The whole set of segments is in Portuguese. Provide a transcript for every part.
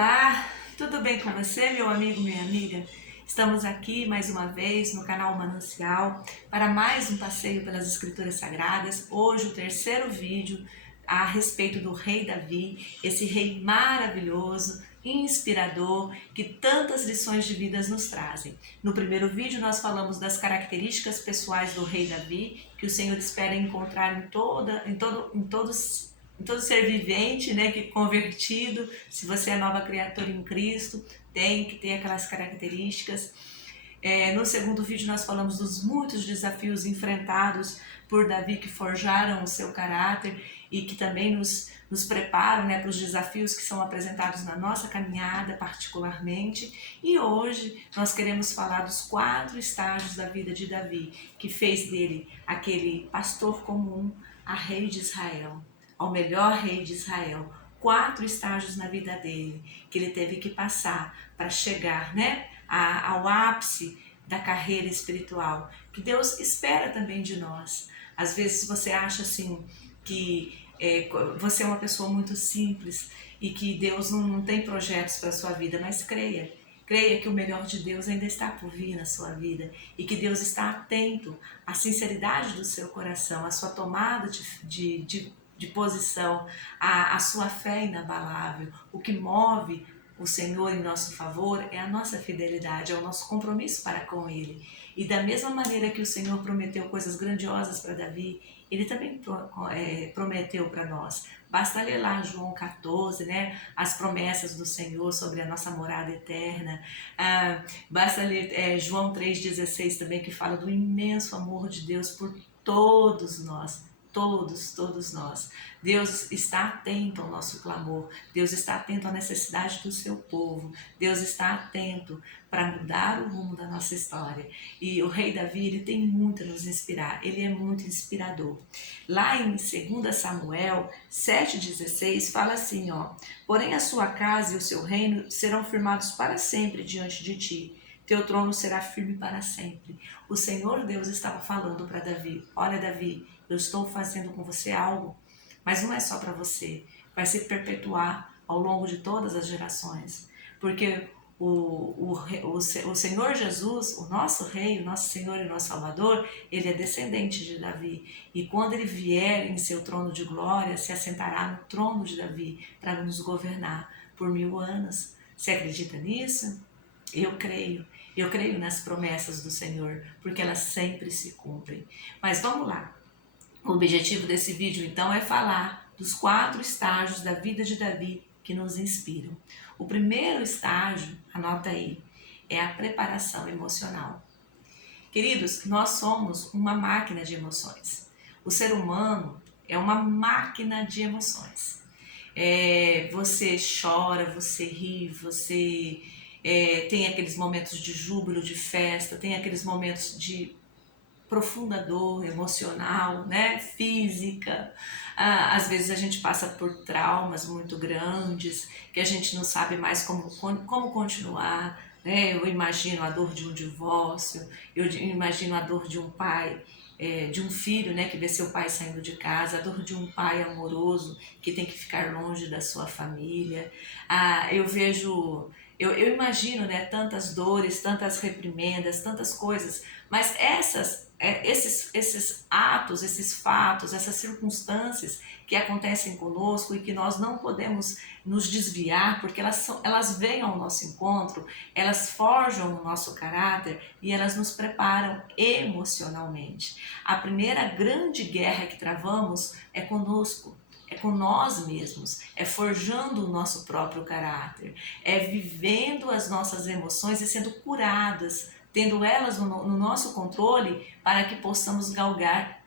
Olá, tudo bem com você, meu amigo, minha amiga? Estamos aqui mais uma vez no canal Manancial para mais um passeio pelas Escrituras Sagradas. Hoje o terceiro vídeo a respeito do rei Davi, esse rei maravilhoso, inspirador, que tantas lições de vida nos trazem. No primeiro vídeo nós falamos das características pessoais do rei Davi, que o Senhor espera encontrar em todo ser vivente, né, que convertido. Se você é nova criatura em Cristo, tem que ter aquelas características. No segundo vídeo nós falamos dos muitos desafios enfrentados por Davi, que forjaram o seu caráter e que também nos preparam, né, para os desafios que são apresentados na nossa caminhada particularmente. E hoje nós queremos falar dos 4 estágios da vida de Davi, que fez dele aquele pastor comum a rei de Israel, ao melhor rei de Israel. 4 estágios na vida dele que ele teve que passar para chegar, né, ao ápice da carreira espiritual, que Deus espera também de nós. Às vezes você acha assim que você é uma pessoa muito simples e que Deus não tem projetos para a sua vida, mas creia. Creia que o melhor de Deus ainda está por vir na sua vida e que Deus está atento à sinceridade do seu coração, à sua tomada de posição, a sua fé inabalável. O que move o Senhor em nosso favor é a nossa fidelidade, é o nosso compromisso para com Ele. E da mesma maneira que o Senhor prometeu coisas grandiosas para Davi, Ele também prometeu para nós. Basta ler lá João 14, né? As promessas do Senhor sobre a nossa morada eterna. Basta ler João 3,16 também, que fala do imenso amor de Deus por todos nós. Todos nós. Deus está atento ao nosso clamor. Deus está atento à necessidade do seu povo. Deus está atento para mudar o rumo da nossa história. E o rei Davi, ele tem muito a nos inspirar. Ele é muito inspirador. Lá em 2 Samuel 7,16 fala assim, ó: porém a sua casa e o seu reino serão firmados para sempre diante de ti. Teu trono será firme para sempre. O Senhor Deus estava falando para Davi: olha, Davi, eu estou fazendo com você algo, mas não é só para você, vai se perpetuar ao longo de todas as gerações, porque o Senhor Jesus, o nosso Rei, o nosso Senhor e nosso Salvador, ele é descendente de Davi, e quando ele vier em seu trono de glória, se assentará no trono de Davi para nos governar por 1000 anos. Você acredita nisso? Eu creio nas promessas do Senhor, porque elas sempre se cumprem. Mas vamos lá. O objetivo desse vídeo, então, é falar dos 4 estágios da vida de Davi que nos inspiram. O primeiro estágio, anota aí, é a preparação emocional. Queridos, nós somos uma máquina de emoções. O ser humano é uma máquina de emoções. Você chora, você ri, você tem aqueles momentos de júbilo, de festa, tem aqueles momentos de profunda dor emocional, né, física. Às vezes a gente passa por traumas muito grandes, que a gente não sabe mais como continuar, né? Eu imagino a dor de um divórcio, eu imagino a dor de um pai, de um filho, né, que vê seu pai saindo de casa, a dor de um pai amoroso que tem que ficar longe da sua família. Eu imagino, né, tantas dores, tantas reprimendas, tantas coisas, mas esses atos, esses fatos, essas circunstâncias que acontecem conosco e que nós não podemos nos desviar, porque elas vêm ao nosso encontro, elas forjam o nosso caráter e elas nos preparam emocionalmente. A primeira grande guerra que travamos é conosco. É com nós mesmos, é forjando o nosso próprio caráter, é vivendo as nossas emoções e sendo curadas, tendo elas no nosso controle para que possamos galgar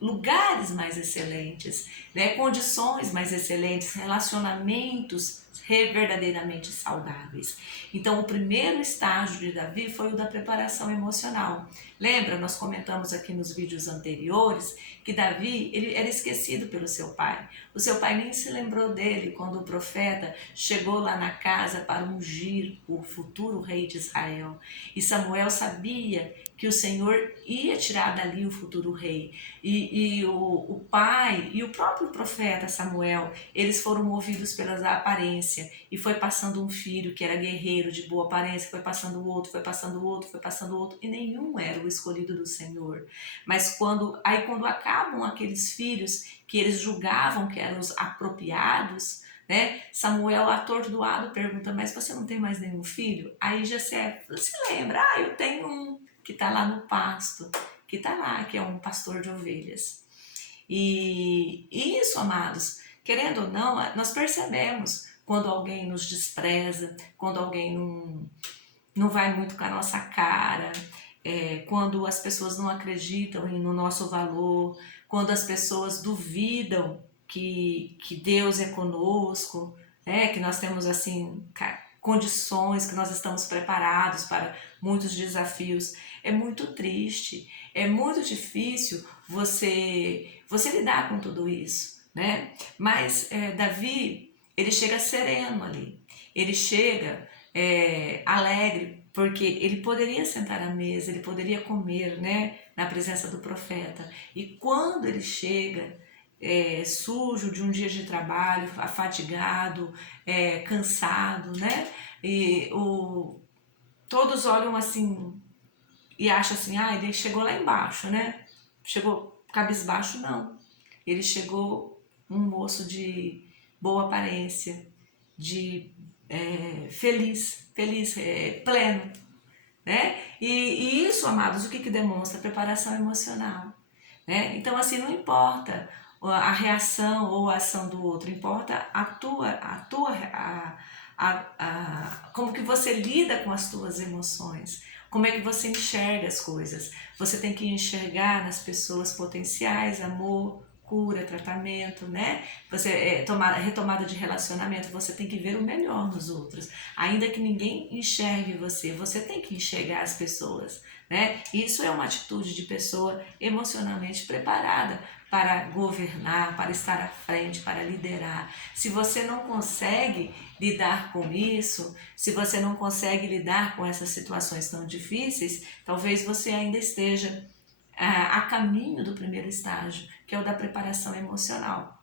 lugares mais excelentes, né? Condições mais excelentes, relacionamentos verdadeiramente saudáveis. Então, o primeiro estágio de Davi foi o da preparação emocional. Lembra, nós comentamos aqui nos vídeos anteriores que Davi, ele era esquecido pelo seu pai. O seu pai nem se lembrou dele quando o profeta chegou lá na casa para ungir o futuro rei de Israel. E Samuel sabia que o Senhor ia tirar dali o futuro rei. E o pai e o próprio profeta Samuel, eles foram movidos pela aparência. E foi passando um filho que era guerreiro, de boa aparência, foi passando o outro, foi passando o outro, foi passando o outro, e nenhum era o escolhido do Senhor. Mas quando acabam aqueles filhos que eles julgavam que eram os apropriados, né? Samuel, atordoado, pergunta: mas você não tem mais nenhum filho? Aí Jessé se lembra: eu tenho um que está lá no pasto, que está lá, que é um pastor de ovelhas. E isso, amados, querendo ou não, nós percebemos quando alguém nos despreza, quando alguém não vai muito com a nossa cara, quando as pessoas não acreditam no nosso valor, quando as pessoas duvidam que Deus é conosco, né? Que nós temos assim condições, que nós estamos preparados para muitos desafios. É muito triste, é muito difícil você lidar com tudo isso, né? Mas Davi, ele chega sereno ali, ele chega alegre, porque ele poderia sentar à mesa, ele poderia comer, né, na presença do profeta. E quando ele chega sujo de um dia de trabalho, afadigado, cansado, né, todos olham assim e acham assim: ele chegou lá embaixo, né, chegou cabisbaixo. Não, ele chegou um moço de boa aparência, de feliz, pleno, né? E isso, amados, o que demonstra? Preparação emocional, né? Então, assim, não importa a reação ou a ação do outro, importa como que você lida com as tuas emoções, como é que você enxerga as coisas. Você tem que enxergar nas pessoas potenciais amor, cura, tratamento, né? Retomada de relacionamento, você tem que ver o melhor nos outros. Ainda que ninguém enxergue você tem que enxergar as pessoas, né? Isso é uma atitude de pessoa emocionalmente preparada para governar, para estar à frente, para liderar. Se você não consegue lidar com isso, se você não consegue lidar com essas situações tão difíceis, talvez você ainda esteja a caminho do primeiro estágio, que é o da preparação emocional.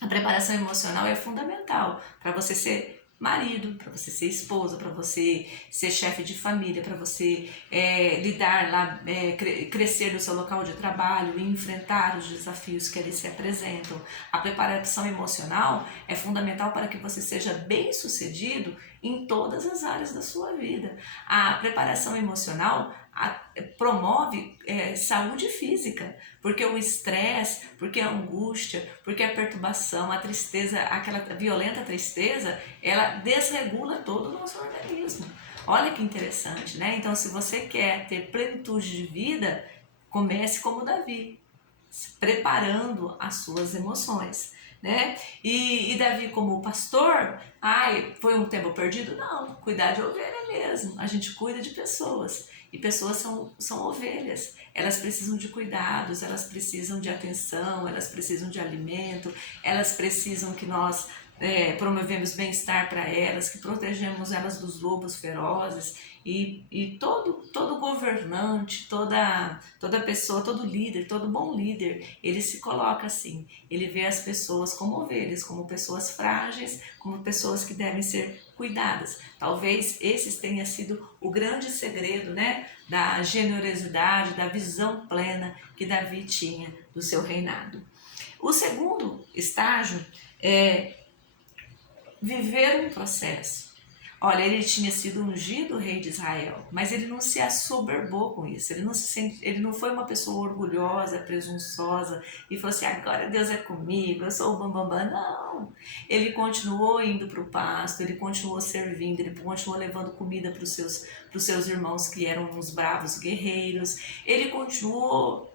A preparação emocional é fundamental para você ser marido, para você ser esposa, para você ser chefe de família, para você lidar lá, crescer no seu local de trabalho e enfrentar os desafios que eles se apresentam. A preparação emocional é fundamental para que você seja bem-sucedido em todas as áreas da sua vida. A preparação emocional promove saúde física, porque o estresse, porque a angústia, porque a perturbação, a tristeza, aquela violenta tristeza, ela desregula todo o nosso organismo. Olha que interessante, né? Então, se você quer ter plenitude de vida, comece como Davi, preparando as suas emoções, né? E Davi, como pastor, foi um tempo perdido? Não, cuidar de ovelha mesmo. A gente cuida de pessoas. E pessoas são ovelhas, elas precisam de cuidados, elas precisam de atenção, elas precisam de alimento, elas precisam que nós promovemos bem-estar para elas, que protegemos elas dos lobos ferozes. E todo governante, toda pessoa, todo líder, todo bom líder, ele se coloca assim, ele vê as pessoas como ovelhas, como pessoas frágeis, como pessoas que devem ser cuidadas. Talvez esse tenha sido o grande segredo, né, da generosidade, da visão plena que Davi tinha do seu reinado. O segundo estágio é viver um processo. Olha, ele tinha sido ungido rei de Israel, mas ele não se assoberbou com isso. Ele não foi uma pessoa orgulhosa, presunçosa e falou assim: agora Deus é comigo, eu sou o bambambam. Não. Ele continuou indo para o pasto, ele continuou servindo, ele continuou levando comida para os seus irmãos que eram uns bravos guerreiros. Ele continuou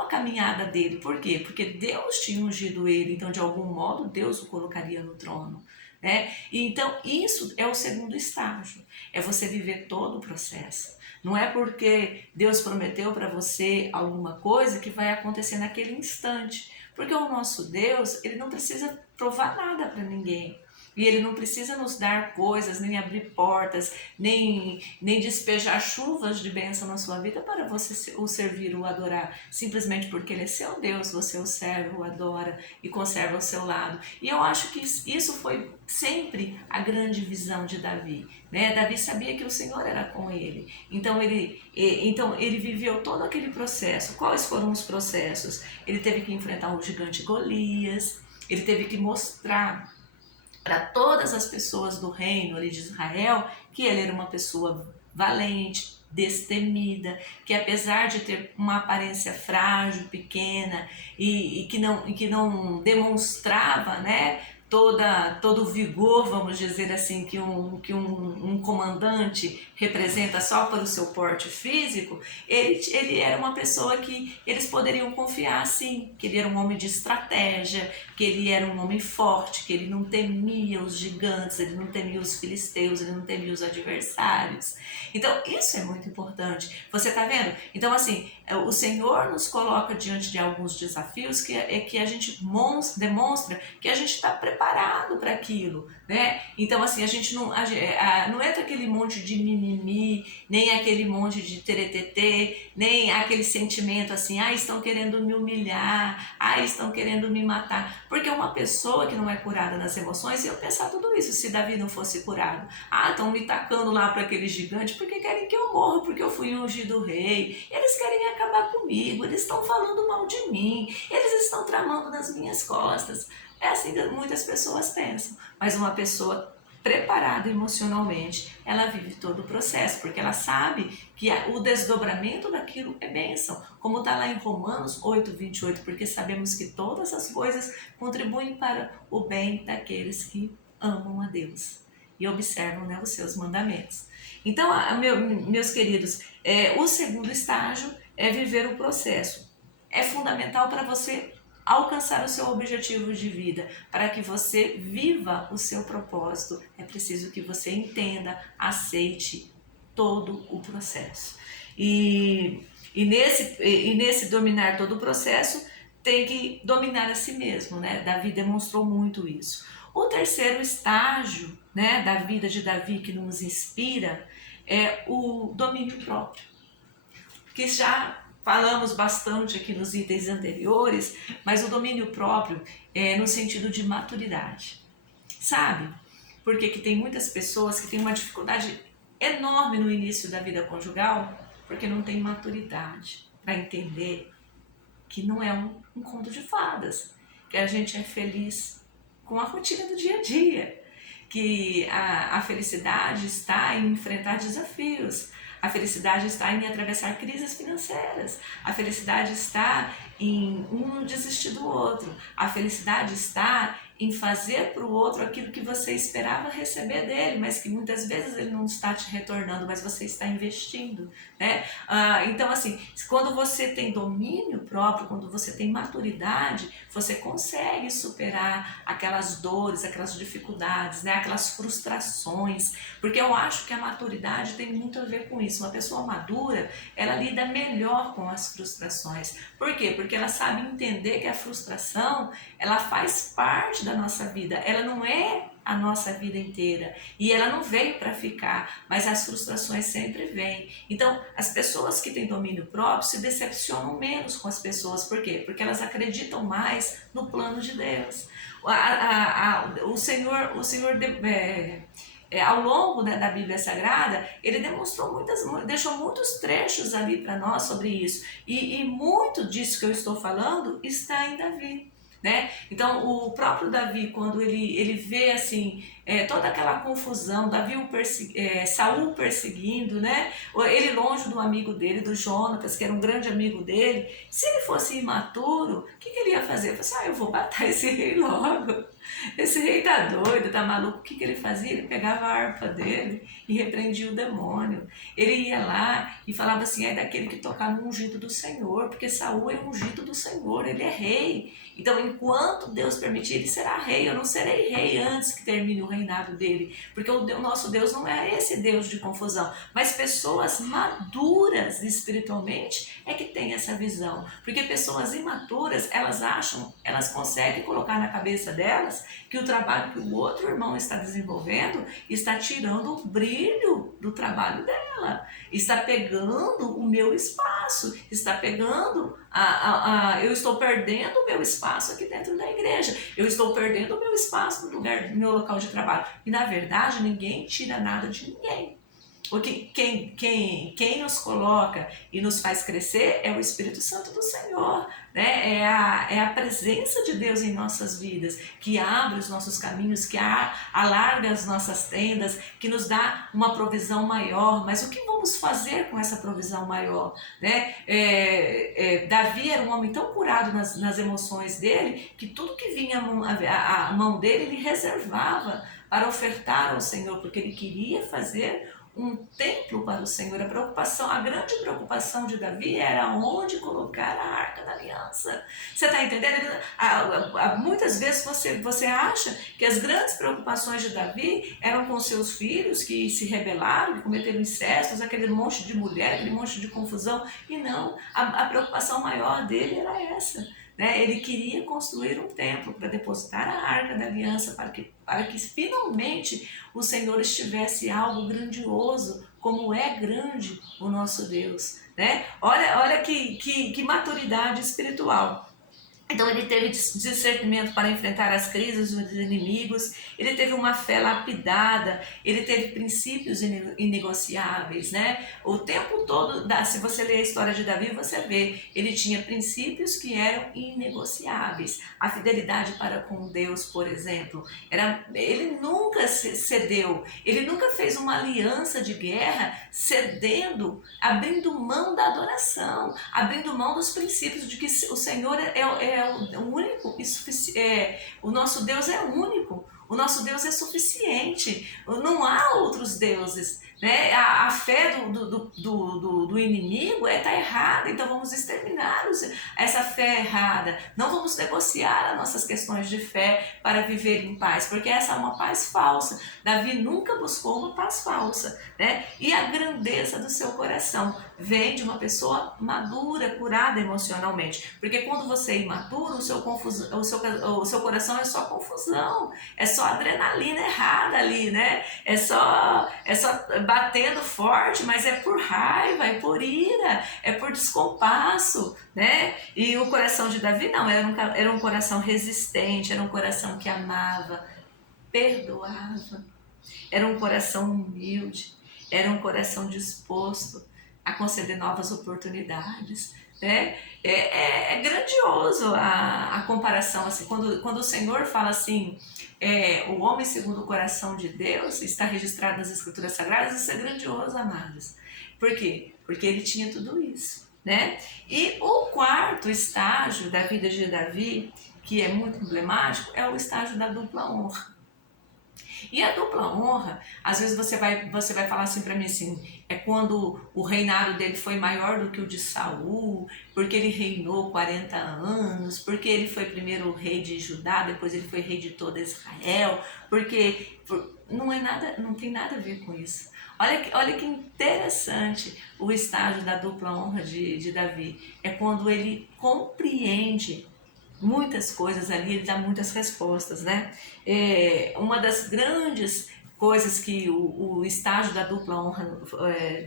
a caminhada dele. Por quê? Porque Deus tinha ungido ele, então de algum modo Deus o colocaria no trono, né? E então isso é o segundo estágio, é você viver todo o processo. Não é porque Deus prometeu para você alguma coisa que vai acontecer naquele instante, Porque o nosso Deus, ele não precisa provar nada para ninguém. E ele não precisa nos dar coisas, nem abrir portas, nem despejar chuvas de bênção na sua vida para você o servir, o adorar. Simplesmente porque ele é seu Deus, você o serve, o adora e conserva ao seu lado. E eu acho que isso foi sempre a grande visão de Davi. Né? Davi sabia que o Senhor era com ele. Então ele viveu todo aquele processo. Quais foram os processos? Ele teve que enfrentar o gigante Golias, ele teve que mostrar para todas as pessoas do reino ali de Israel que ele era uma pessoa valente, destemida, que apesar de ter uma aparência frágil, pequena e que não demonstrava, né, todo o vigor, vamos dizer assim, que um comandante representa só para o seu porte físico, ele era uma pessoa que eles poderiam confiar sim, que ele era um homem de estratégia, que ele era um homem forte, que ele não temia os gigantes, ele não temia os filisteus, ele não temia os adversários. Então isso é muito importante, você está vendo? Então assim, o Senhor nos coloca diante de alguns desafios que a gente demonstra que a gente está preparado para aquilo, né? Então assim, a gente não entra aquele monte de mimimi, nem aquele monte de teretetê, nem aquele sentimento assim, estão querendo me humilhar, estão querendo me matar, porque uma pessoa que não é curada nas emoções, eu pensar tudo isso, se Davi não fosse curado, estão me tacando lá para aquele gigante, porque querem que eu morra, porque eu fui ungido rei, eles querem acabar comigo, eles estão falando mal de mim, eles estão tramando nas minhas costas. É assim que muitas pessoas pensam, mas uma pessoa preparada emocionalmente, ela vive todo o processo, porque ela sabe que o desdobramento daquilo é bênção, como está lá em Romanos 8:28, porque sabemos que todas as coisas contribuem para o bem daqueles que amam a Deus e observam, né, os seus mandamentos. Então, meus queridos, o segundo estágio é viver o processo. É fundamental para você alcançar o seu objetivo de vida, para que você viva o seu propósito, é preciso que você entenda, aceite todo o processo. E nesse dominar todo o processo, tem que dominar a si mesmo, né? Davi demonstrou muito isso. O terceiro estágio, né, da vida de Davi que nos inspira é o domínio próprio, que já falamos bastante aqui nos itens anteriores, mas o domínio próprio é no sentido de maturidade. Sabe? Porque que tem muitas pessoas que têm uma dificuldade enorme no início da vida conjugal, porque não tem maturidade para entender que não é um conto de fadas, que a gente é feliz com a rotina do dia a dia, que a felicidade está em enfrentar desafios, a felicidade está em atravessar crises financeiras, a felicidade está em um não desistir do outro, a felicidade está em fazer para o outro aquilo que você esperava receber dele, mas que muitas vezes ele não está te retornando, mas você está investindo, né? Então assim, quando você tem domínio próprio, quando você tem maturidade, você consegue superar aquelas dores, aquelas dificuldades, né? Aquelas frustrações, porque eu acho que a maturidade tem muito a ver com isso. Uma pessoa madura, ela lida melhor com as frustrações. Por quê? Porque ela sabe entender que a frustração, ela faz parte da nossa vida, ela não é a nossa vida inteira e ela não veio para ficar, mas as frustrações sempre vêm. Então, as pessoas que têm domínio próprio se decepcionam menos com as pessoas. Por quê? Porque elas acreditam mais no plano de Deus. O Senhor ao longo, né, da Bíblia Sagrada, ele deixou muitos trechos ali para nós sobre isso. E muito disso que eu estou falando está em Davi. Né? Então o próprio Davi, quando ele vê assim, toda aquela confusão, Saul perseguindo, né? Ele longe do amigo dele, do Jonatas, que era um grande amigo dele, se ele fosse imaturo, o que ele ia fazer? Ele falou assim, eu vou matar esse rei logo, esse rei tá doido, tá maluco. O que ele fazia? Ele pegava a harpa dele e repreendia o demônio. Ele ia lá e falava assim, é daquele que tocar no ungido do Senhor, porque Saul é ungido do Senhor, ele é rei. Então, enquanto Deus permitir, ele será rei. Eu não serei rei antes que termine o reinado dele, porque o nosso Deus não é esse Deus de confusão, mas pessoas maduras espiritualmente é que tem essa visão, porque pessoas imaturas, elas conseguem colocar na cabeça delas que o trabalho que o outro irmão está desenvolvendo está tirando o brilho do trabalho dela, está pegando o meu espaço, está pegando eu estou perdendo o meu espaço aqui dentro da igreja, eu estou perdendo o meu espaço no meu local de trabalho. E na verdade ninguém tira nada de ninguém. Porque quem nos coloca e nos faz crescer é o Espírito Santo do Senhor, né? É a presença de Deus em nossas vidas, que abre os nossos caminhos, que alarga as nossas tendas, que nos dá uma provisão maior. Mas o que vamos fazer com essa provisão maior? Né? Davi era um homem tão curado nas emoções dele, que tudo que vinha à mão dele, ele reservava para ofertar ao Senhor, porque ele queria fazer um templo para o Senhor. A grande preocupação de Davi era onde colocar a Arca da Aliança. Você está entendendo? Muitas vezes você acha que as grandes preocupações de Davi eram com seus filhos que se rebelaram, que cometeram incestos, aquele monte de mulher, aquele monte de confusão. E não, a preocupação maior dele era essa. Né? Ele queria construir um templo para depositar a Arca da Aliança, para que finalmente o Senhor estivesse algo grandioso, como é grande o nosso Deus. Né? Olha que maturidade espiritual. Então ele teve discernimento para enfrentar as crises dos inimigos, ele teve uma fé lapidada, ele teve princípios inegociáveis, né? O tempo todo, se você ler a história de Davi, você vê, ele tinha princípios que eram inegociáveis. A fidelidade para com Deus, por exemplo, ele nunca cedeu, ele nunca fez uma aliança de guerra cedendo, abrindo mão da adoração, abrindo mão dos princípios de que o Senhor é o único e suficiente. O nosso Deus é único, o nosso Deus é suficiente, não há outros deuses. Né? A fé do inimigo está errada, então vamos exterminar essa fé errada. Não vamos negociar as nossas questões de fé para viver em paz, porque essa é uma paz falsa. Davi nunca buscou uma paz falsa. Né? E a grandeza do seu coração vem de uma pessoa madura, curada emocionalmente. Porque quando você é imaturo, o seu coração é só confusão, é só adrenalina errada ali, né? É só batendo forte, mas é por raiva, é por ira, é por descompasso, né? E o coração de Davi não, era um coração resistente, era um coração que amava, perdoava, era um coração humilde, era um coração disposto a conceder novas oportunidades. Né? É grandioso a comparação, assim, quando o Senhor fala assim, o homem segundo o coração de Deus está registrado nas Escrituras Sagradas. Isso é grandioso, amados. Por quê? Porque ele tinha tudo isso. Né? E o quarto estágio da vida de Davi, que é muito emblemático, é o estágio da dupla honra. E a dupla honra, às vezes você vai falar assim para mim assim, é quando o reinado dele foi maior do que o de Saul, porque ele reinou 40 anos, porque ele foi primeiro rei de Judá, depois ele foi rei de toda Israel, porque não tem nada a ver com isso. Olha que interessante o estágio da dupla honra de Davi, é quando ele compreende muitas coisas ali, ele dá muitas respostas, né? Uma das grandes coisas que o estágio da dupla honra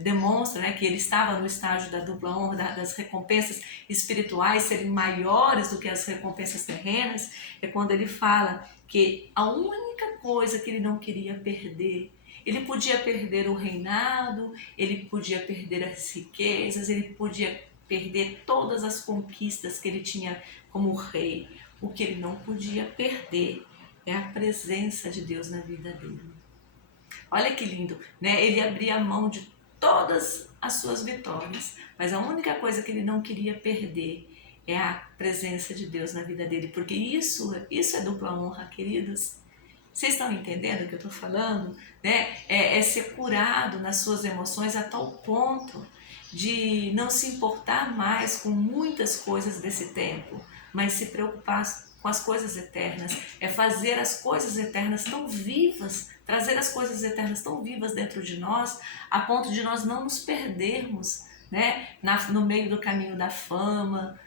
demonstra, né? Que ele estava no estágio da dupla honra, das recompensas espirituais serem maiores do que as recompensas terrenas, é quando ele fala que a única coisa que ele não queria perder, ele podia perder o reinado, ele podia perder as riquezas, ele podia perder todas as conquistas que ele tinha como rei. O que ele não podia perder é a presença de Deus na vida dele. Olha que lindo, né? Ele abria mão de todas as suas vitórias, mas a única coisa que ele não queria perder é a presença de Deus na vida dele, porque isso é dupla honra, queridos. Vocês estão entendendo o que eu estou falando? Né? É ser curado nas suas emoções a tal ponto de não se importar mais com muitas coisas desse tempo, mas se preocupar com as coisas eternas, é fazer as coisas eternas tão vivas, trazer as coisas eternas tão vivas dentro de nós, a ponto de nós não nos perdermos, né, no meio do caminho da fama,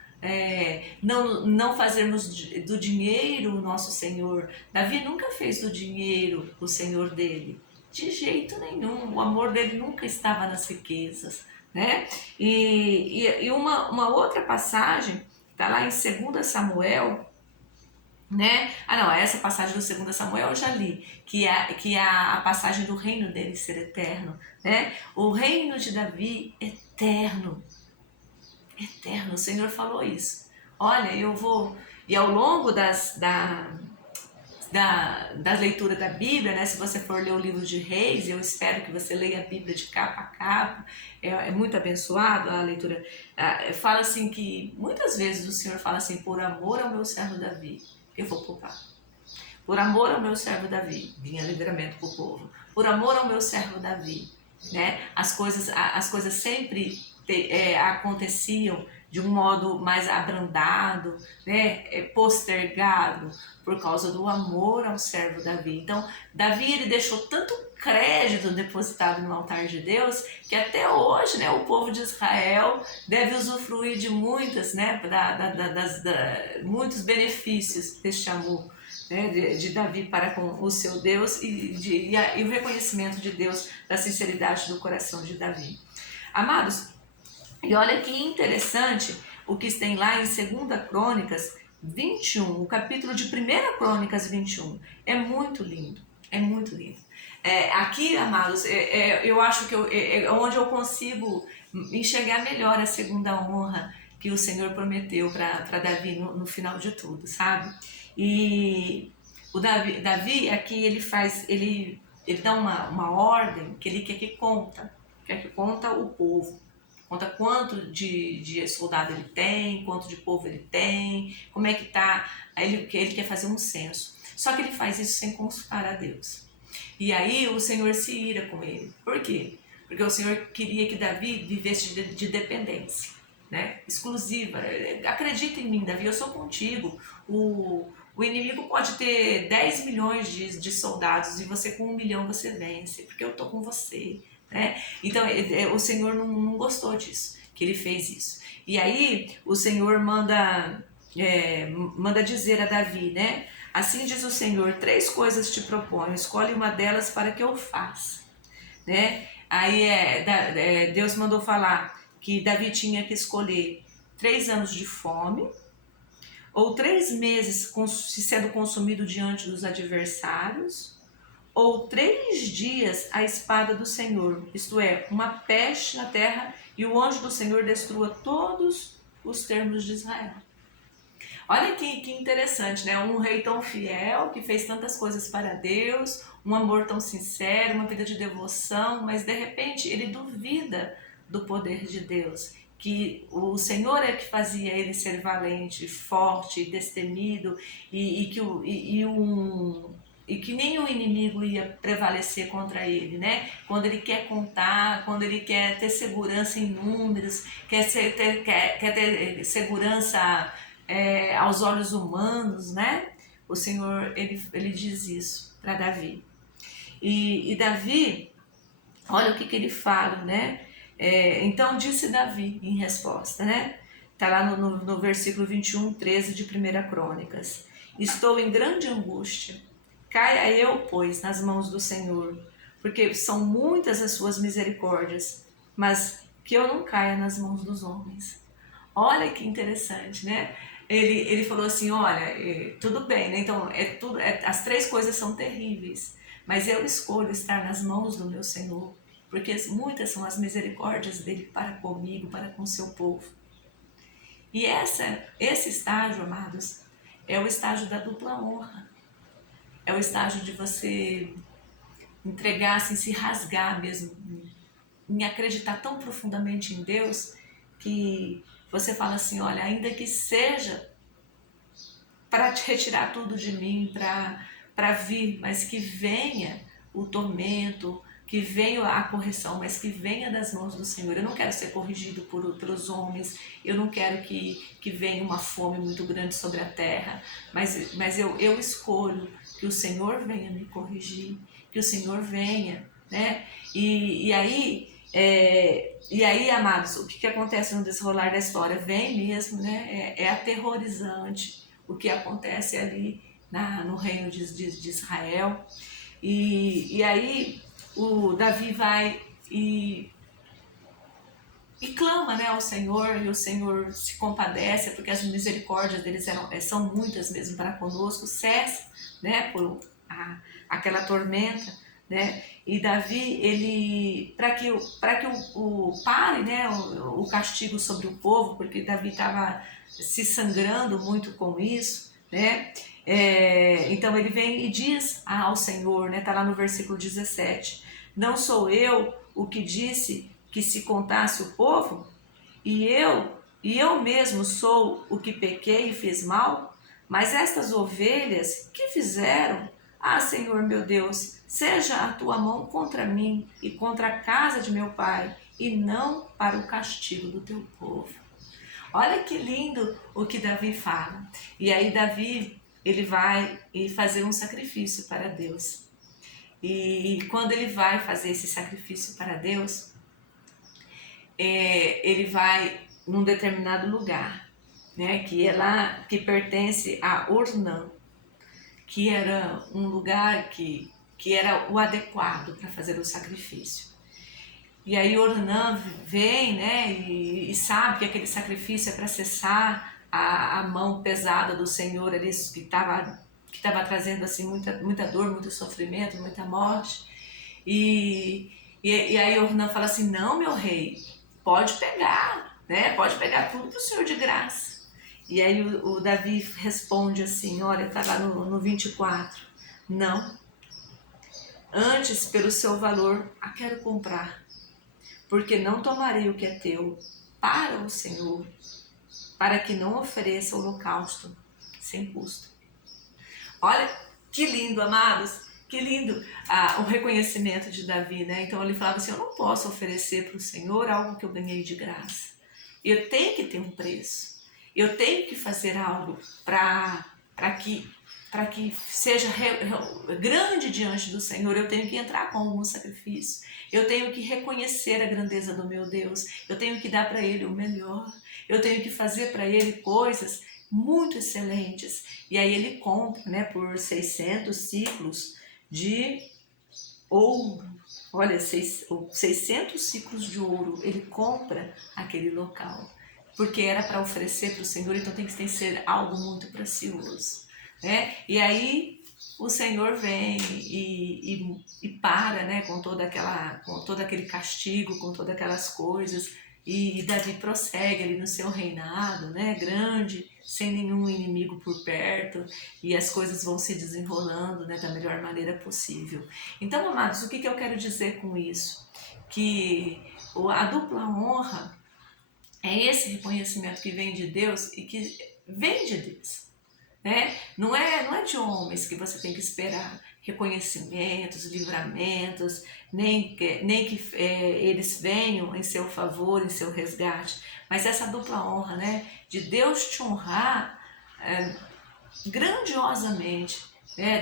não fazermos do dinheiro o nosso Senhor. Davi nunca fez do dinheiro o Senhor dele, de jeito nenhum. O amor dele nunca estava nas riquezas, né? E uma outra passagem está lá em 2 Samuel, né? Não, essa passagem do 2 Samuel eu já li, que é a passagem do reino dele ser eterno, né? O reino de Davi eterno, eterno, o Senhor falou isso. Olha, eu vou... E ao longo das leituras da Bíblia, né? Se você for ler o livro de Reis, eu espero que você leia a Bíblia de capa a capa, é muito abençoado a leitura. Fala assim que, muitas vezes o Senhor fala assim, por amor ao meu servo Davi, eu vou poupar. Por amor ao meu servo Davi, vinha livramento para o povo. Por amor ao meu servo Davi, né? As coisas sempre aconteciam de um modo mais abrandado, né? Postergado, por causa do amor ao servo Davi. Então, Davi, ele deixou tanto crédito depositado no altar de Deus, que até hoje, né, o povo de Israel deve usufruir de muitas, né, muitos benefícios deste amor, né, de Davi para com o seu Deus e o reconhecimento de Deus, da sinceridade do coração de Davi. Amados, e olha que interessante o que tem lá em 2 Crônicas 21, o capítulo de 1 Crônicas 21. É muito lindo, é muito lindo. Aqui, amados, eu acho que é onde eu consigo enxergar melhor a segunda honra que o Senhor prometeu para Davi no final de tudo, sabe? E o Davi aqui ele dá uma ordem que ele quer que conta o povo. Conta quanto de soldado ele tem, quanto de povo ele tem, como é que tá. Ele quer fazer um censo. Só que ele faz isso sem consultar a Deus. E aí o Senhor se ira com ele. Por quê? Porque o Senhor queria que Davi vivesse de dependência, né? Exclusiva. Acredita em mim, Davi, eu sou contigo. O inimigo pode ter 10 milhões de soldados e você com 1 milhão você vence, porque eu tô com você. Então o Senhor não gostou disso, que ele fez isso. E aí o Senhor manda dizer a Davi, né? Assim diz o Senhor, 3 coisas te proponho, escolhe uma delas para que eu faça, né? Aí Deus mandou falar que Davi tinha que escolher 3 anos de fome, ou 3 meses sendo consumido diante dos adversários, ou 3 dias a espada do Senhor, isto é, uma peste na terra, e o anjo do Senhor destrua todos os termos de Israel. Olha que interessante, né? Um rei tão fiel, que fez tantas coisas para Deus, um amor tão sincero, uma vida de devoção, mas de repente ele duvida do poder de Deus, que o Senhor é que fazia ele ser valente, forte, destemido, e que nem o inimigo ia prevalecer contra ele, né? Quando ele quer contar, quando ele quer ter segurança em números, quer ter segurança aos olhos humanos, né? O Senhor, ele diz isso para Davi. E Davi, olha o que ele fala, né? Então disse Davi em resposta, né? Está lá no versículo 21, 13 de 1 Crônicas. Estou em grande angústia. Caia eu, pois, nas mãos do Senhor, porque são muitas as suas misericórdias, mas que eu não caia nas mãos dos homens. Olha que interessante, né? Ele falou assim, olha, tudo bem, né? Então as 3 coisas são terríveis, mas eu escolho estar nas mãos do meu Senhor, porque muitas são as misericórdias dele para comigo, para com o seu povo. E esse estágio, amados, é o estágio da dupla honra. É o estágio de você entregar, assim, se rasgar mesmo, em acreditar tão profundamente em Deus, que você fala assim, olha, ainda que seja para te retirar tudo de mim, para vir, mas que venha o tormento, que venha a correção, mas que venha das mãos do Senhor. Eu não quero ser corrigido pelos homens, eu não quero que venha uma fome muito grande sobre a terra, mas eu escolho que o Senhor venha me corrigir, que o Senhor venha, né? E aí, amados, o que acontece no desenrolar da história? Vem mesmo, né? É aterrorizante o que acontece ali no reino de Israel. E aí o Davi vai e clama, né, ao Senhor, e o Senhor se compadece, porque as misericórdias deles são muitas mesmo para conosco, cessa, né, por aquela tormenta, né, e Davi, ele, para que pare, né, o castigo sobre o povo, porque Davi estava se sangrando muito com isso, né, então ele vem e diz ao Senhor, né, tá lá no versículo 17, não sou eu o que disse que se contasse o povo, e eu mesmo sou o que pequei e fiz mal, mas estas ovelhas que fizeram? Ah, Senhor meu Deus, seja a tua mão contra mim e contra a casa de meu pai, e não para o castigo do teu povo. Olha que lindo o que Davi fala. E aí Davi, ele vai fazer um sacrifício para Deus. E quando ele vai fazer esse sacrifício para Deus, ele vai num determinado lugar, né, que é lá, que pertence a Ornã, que era um lugar que era o adequado para fazer o sacrifício. E aí Ornã vem, né, e sabe que aquele sacrifício é para cessar a mão pesada do Senhor ali, que estava trazendo assim muita dor, muito sofrimento, muita morte. E aí Ornã fala assim, não, meu rei, pode pegar, né? Pode pegar tudo para o Senhor de graça. E aí o Davi responde assim, olha, está lá no 24, não, antes pelo seu valor a quero comprar, porque não tomarei o que é teu para o Senhor, para que não ofereça holocausto sem custo. Olha que lindo, amados, que lindo o reconhecimento de Davi, né? Então ele falava assim, eu não posso oferecer para o Senhor algo que eu ganhei de graça. Eu tenho que ter um preço. Eu tenho que fazer algo para que seja grande diante do Senhor. Eu tenho que entrar com algum sacrifício. Eu tenho que reconhecer a grandeza do meu Deus. Eu tenho que dar para Ele o melhor. Eu tenho que fazer para Ele coisas muito excelentes. E aí ele compra, né, por 600 ciclos de ouro. Olha, 600 ciclos de ouro. Ele compra aquele local. Porque era para oferecer para o Senhor, então tem que ser algo muito precioso, né? E aí o Senhor vem e para, né, com todo aquele castigo, com todas aquelas coisas, e Davi prossegue ali no seu reinado, né, grande, sem nenhum inimigo por perto, e as coisas vão se desenrolando, né, da melhor maneira possível. Então, amados, o que eu quero dizer com isso? Que a dupla honra é esse reconhecimento que vem de Deus e que vem de Deus, né? Não é de homens que você tem que esperar reconhecimentos, livramentos, nem que eles venham em seu favor, em seu resgate, mas essa dupla honra, né? De Deus te honrar grandiosamente,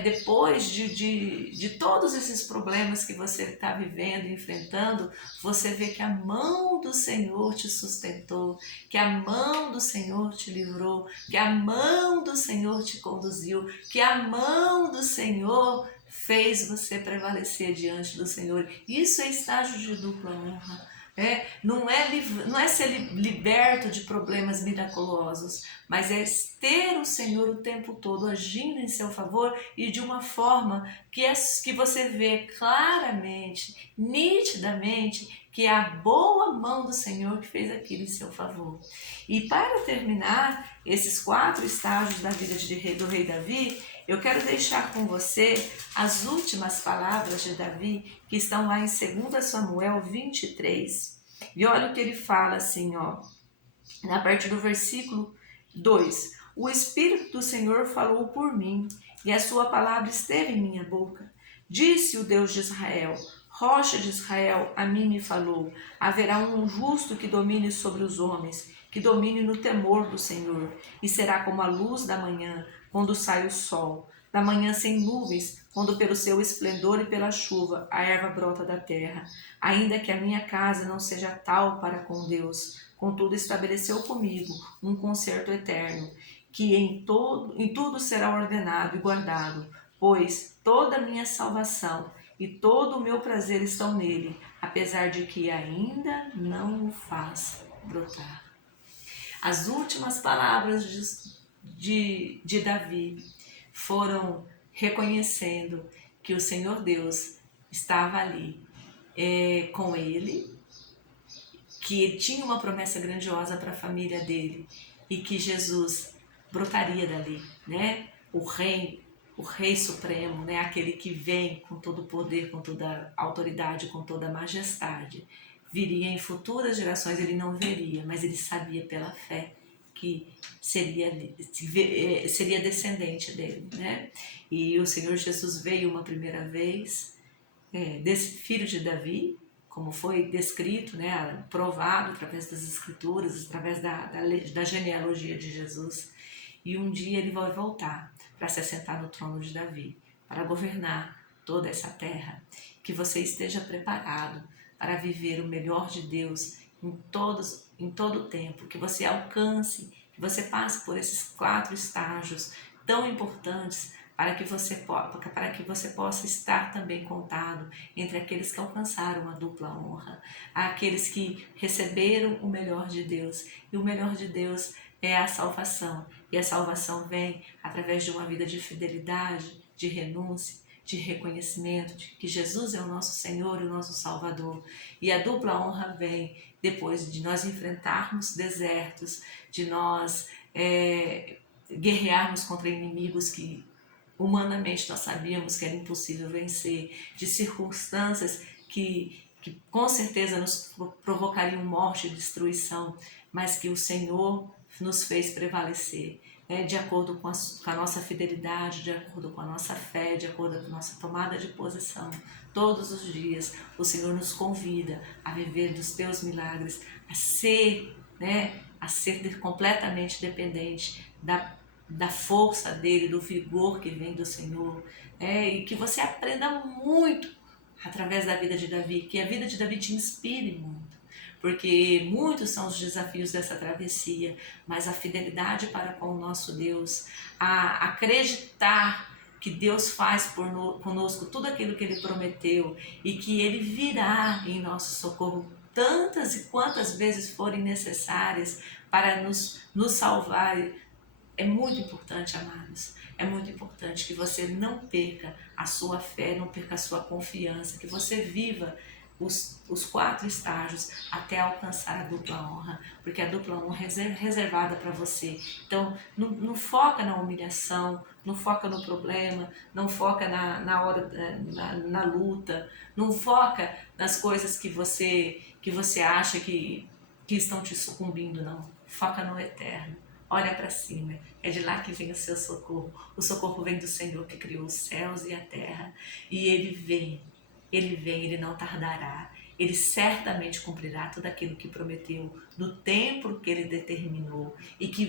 depois de todos esses problemas que você está vivendo, enfrentando, você vê que a mão do Senhor te sustentou, que a mão do Senhor te livrou, que a mão do Senhor te conduziu, que a mão do Senhor fez você prevalecer diante do Senhor. Isso é estágio de dupla honra. Não é ser liberto de problemas miraculosos, mas é ter o Senhor o tempo todo agindo em seu favor e de uma forma que você vê claramente, nitidamente, que é a boa mão do Senhor que fez aquilo em seu favor. E para terminar esses 4 estágios da vida do rei Davi, eu quero deixar com você as últimas palavras de Davi, que estão lá em 2 Samuel 23. E olha o que ele fala assim, ó, a partir do versículo 2. O Espírito do Senhor falou por mim, e a sua palavra esteve em minha boca. Disse o Deus de Israel, Rocha de Israel, a mim me falou, haverá um justo que domine sobre os homens, que domine no temor do Senhor, e será como a luz da manhã, quando sai o sol, da manhã sem nuvens, quando pelo seu esplendor e pela chuva a erva brota da terra. Ainda que a minha casa não seja tal para com Deus, contudo estabeleceu comigo um concerto eterno, que em tudo será ordenado e guardado, pois toda a minha salvação e todo o meu prazer estão nele, apesar de que ainda não o faz brotar. As últimas palavras de Davi foram reconhecendo que o Senhor Deus estava ali com ele, que ele tinha uma promessa grandiosa para a família dele e que Jesus brotaria dali, né? O rei supremo, né? Aquele que vem com todo o poder, com toda a autoridade, com toda a majestade. Viria em futuras gerações, ele não veria, mas ele sabia pela fé que seria descendente dele, né? E o Senhor Jesus veio uma primeira vez, desse filho de Davi, como foi descrito, né, provado através das escrituras, através da genealogia de Jesus. E um dia ele vai voltar para se assentar no trono de Davi, para governar toda essa terra. Que você esteja preparado para viver o melhor de Deus em todo o tempo, que você alcance, que você passe por esses 4 estágios tão importantes para que você possa estar também contado entre aqueles que alcançaram a dupla honra, aqueles que receberam o melhor de Deus. E o melhor de Deus é a salvação. E a salvação vem através de uma vida de fidelidade, de renúncia, de reconhecimento de que Jesus é o nosso Senhor e o nosso Salvador. E a dupla honra vem depois de nós enfrentarmos desertos, de nós guerrearmos contra inimigos que humanamente nós sabíamos que era impossível vencer, de circunstâncias que com certeza nos provocariam morte e destruição, mas que o Senhor nos fez prevalecer, né? De acordo com a nossa fidelidade, de acordo com a nossa fé, de acordo com a nossa tomada de posição. Todos os dias o Senhor nos convida a viver dos teus milagres, a ser completamente dependente da força dele, do vigor que vem do Senhor, e que você aprenda muito através da vida de Davi, que a vida de Davi te inspire muito, porque muitos são os desafios dessa travessia, mas a fidelidade para com o nosso Deus, a acreditar que Deus faz conosco tudo aquilo que Ele prometeu e que Ele virá em nosso socorro tantas e quantas vezes forem necessárias para nos salvar. É muito importante, amados, é muito importante que você não perca a sua fé, não perca a sua confiança, que você viva os 4 estágios até alcançar a dupla honra, porque a dupla honra é reservada para você. Então, não foca na humilhação, não foca no problema, não foca na luta, não foca nas coisas que você acha que estão te sucumbindo, não. Foca no eterno. Olha para cima, é de lá que vem o seu socorro. O socorro vem do Senhor que criou os céus e a terra. E Ele vem, Ele não tardará. Ele certamente cumprirá tudo aquilo que prometeu no tempo que Ele determinou. E que